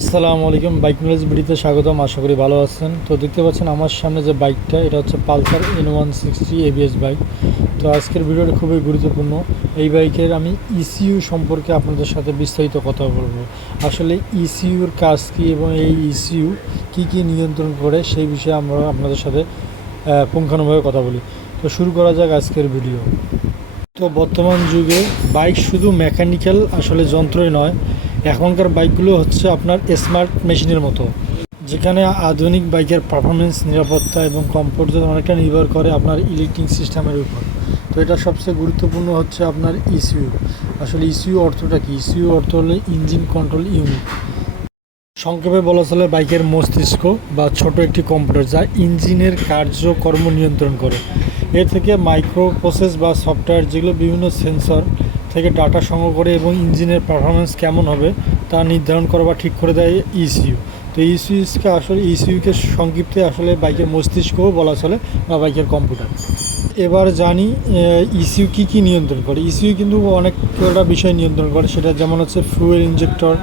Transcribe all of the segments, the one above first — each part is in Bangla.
আসসালামু আলাইকুম। বাইক নলেজ ভিডিওতে স্বাগতম। আশা করি ভালো আছেন। তো দেখতে পাচ্ছেন আমার সামনে যে বাইকটা, এটা হচ্ছে Pulsar N one sixty ABS bike. তো আজকের ভিডিওটা খুবই গুরুত্বপূর্ণ। এই বাইকের আমি ইসিইউ সম্পর্কে আপনাদের সাথে বিস্তারিত কথা বলব। আসলে ইসিইউর কাজ কী এবং এই ইসিইউ কী কী নিয়ন্ত্রণ করে সেই বিষয়ে আমরা আপনাদের সাথে পুঙ্খানুভাবে কথা বলি। তো শুরু করা যাক আজকের ভিডিও। তো বর্তমান যুগে বাইক শুধু মেকানিক্যাল আসলে যন্ত্রই নয় এখনকার বাইকগুলো হচ্ছে আপনার স্মার্ট মেশিনের মতো, যেখানে আধুনিক বাইকের পারফরমেন্স নিরাপত্তা এবং কমফোর্ট অনেকটা নির্ভর করে আপনার ইলেকট্রিক সিস্টেমের উপর। তো এটা সবচেয়ে গুরুত্বপূর্ণ হচ্ছে আপনার ইসিউ আসলে ইসিউ অর্থটা কি? ইসিউ অর্থ হলো ইঞ্জিন কন্ট্রোল ইউনিট সংক্ষেপে বলা চলে বাইকের মস্তিষ্ক বা ছোট একটি কম্পিউটার যা ইঞ্জিনের কার্যকর্ম নিয়ন্ত্রণ করে। এর থেকে মাইক্রো প্রসেস বা সফটওয়্যার যেগুলো বিভিন্ন সেন্সর থেকে ডাটা সংগ্রহ করে এবং ইঞ্জিনের পারফরমেন্স কেমন হবে তা নির্ধারণ করে বা ঠিক করে দেয় ইসিউ তো ইসিউকে আসলে ইসিউকে সংক্ষিপ্তে আসলে বাইকের মস্তিষ্কও বলা চলে বা বাইকের কম্পিউটার এবার জানি ইসিউ কী কী নিয়ন্ত্রণ করে? ইসিউ কিন্তু অনেক কটা বিষয় নিয়ন্ত্রণ করে। সেটা যেমন হচ্ছে ফুয়েল ইঞ্জেক্টর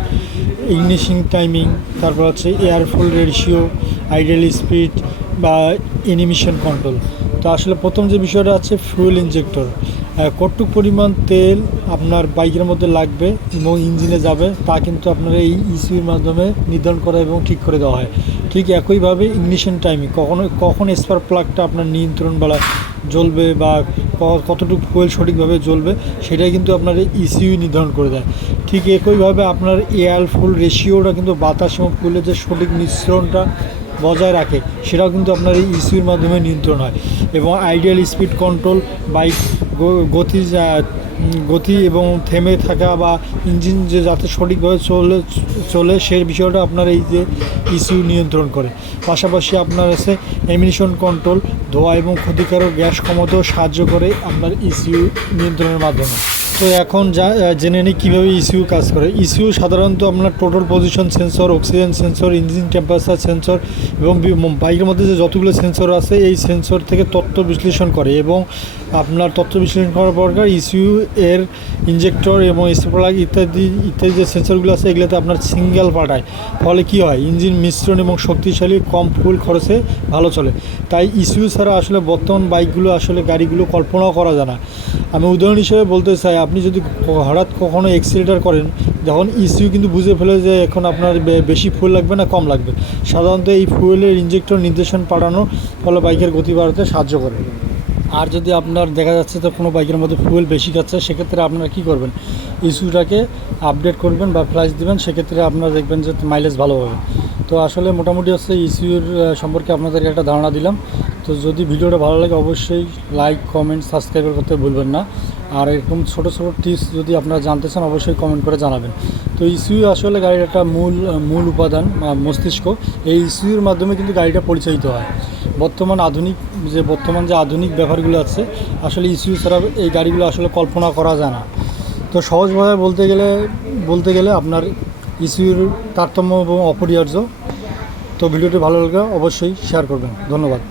ইগনিশিং টাইমিং তারপর হচ্ছে এয়ারফুল রেশিও আইডিয়াল স্পিড বা এনিমিশন কন্ট্রোল তো আসলে প্রথম যে বিষয়টা আছে ফুয়েল ইঞ্জেক্টর কতটুক পরিমাণ তেল আপনার বাইকের মধ্যে লাগবে এবং ইঞ্জিনে যাবে, তা কিন্তু আপনার এই ইসিউর মাধ্যমে নির্ধারণ করা এবং ঠিক করে দেওয়া হয়। ঠিক একইভাবে ইগনিশন টাইমিং কখনো কখন স্পার প্লাগটা আপনার নিয়ন্ত্রণ বলা জ্বলবে বা কতটুকু ফুয়েল সঠিকভাবে জ্বলবে, সেটাই কিন্তু আপনার ইসিউ নির্ধারণ করে দেয়। ঠিক একইভাবে আপনার এয়ার ফুল রেশিওটা কিন্তু বাতাস এবং ফুলের যে সঠিক মিশ্রণটা বজায় রাখে, সেটাও কিন্তু আপনার এই ইসিউর মাধ্যমে নিয়ন্ত্রণ হয়। এবং আইডিয়াল স্পিড কন্ট্রোল বাইক গতি গতি এবং থেমে থাকা বা ইঞ্জিন যে যাতে সঠিকভাবে চলে চলে সে বিষয়টা আপনার এই যে ইসিউ নিয়ন্ত্রণ করে। পাশাপাশি আপনার আছে এমিনিশন কন্ট্রোল ধোয়া এবং ক্ষতিকারক গ্যাস কমাতেও সাহায্য করে আপনার ইসিউ নিয়ন্ত্রণের মাধ্যমে। তো এখন জেনে নিই কীভাবে ইসিউ কাজ করে। ইসিউ সাধারণত আপনার total position sensor oxygen sensor engine temperature sensor এবং বাইকের মধ্যে যে যতগুলো সেন্সর আছে, এই সেন্সর থেকে তথ্য বিশ্লেষণ করে এবং আপনার তথ্য বিশ্লেষণ করার পর ইসিউ এর ইঞ্জেক্টর এবং স্প্লাগ ইত্যাদি ইত্যাদি যে সেন্সরগুলো আছে, এগুলোতে আপনার সিঙ্গেল পাঠায়। ফলে কি হয়? ইঞ্জিন মিশ্রণ এবং শক্তিশালী কম ফুল খরচে ভালো চলে। তাই ইসিউ ছাড়া আসলে বর্তমান বাইকগুলো, আসলে গাড়িগুলো কল্পনাও করা যায় না। আমি উদাহরণ হিসেবে বলতে চাই, আপনি যদি হঠাৎ কখনো এক্সিলেটার করেন, যখন ইসিউ কিন্তু বুঝে ফেলে যে এখন আপনার বেশি ফুয়েল লাগবে না, কম লাগবে। সাধারণত এই ফুয়েলের ইঞ্জেক্টর নির্দেশন পাঠানো ফলে বাইকের গতি বাড়াতে সাহায্য করে। আর যদি আপনার দেখা যাচ্ছে তো কোনো বাইকের মধ্যে ফুয়েল বেশি খাচ্ছে সেক্ষেত্রে আপনারা কী করবেন? ইস্যুটাকে আপডেট করবেন বা ফ্ল্যাশ দেবেন, সেক্ষেত্রে আপনারা দেখবেন যে মাইলেজ ভালো হবে। তো আসলে মোটামুটি হচ্ছে ইস্যুর সম্পর্কে আপনাদেরকে একটা ধারণা দিলাম। তো যদি ভিডিওটা ভালো লাগে, অবশ্যই লাইক কমেন্ট সাবস্ক্রাইব করতে ভুলবেন না। আর এরকম ছোটো ছোটো টিপস যদি আপনারা জানতে চান, অবশ্যই কমেন্ট করে জানাবেন। তো ইস্যু আসলে গাড়ির একটা মূল মূল উপাদান মস্তিষ্ক। এই ইস্যুর মাধ্যমে কিন্তু গাড়িটা পরিচালিত হয়। বর্তমান আধুনিক, যে বর্তমান যে আধুনিক ব্যাপারগুলো আছে, আসলে ইস্যু ছাড়া এই গাড়িগুলো আসলে কল্পনা করা যায় না। তো সহজভাবে বলতে গেলে বলতে গেলে আপনার ইস্যুর তারতম্য এবং অপরিহার্য। তো ভিডিওটি ভালো লাগলে অবশ্যই শেয়ার করবেন। ধন্যবাদ।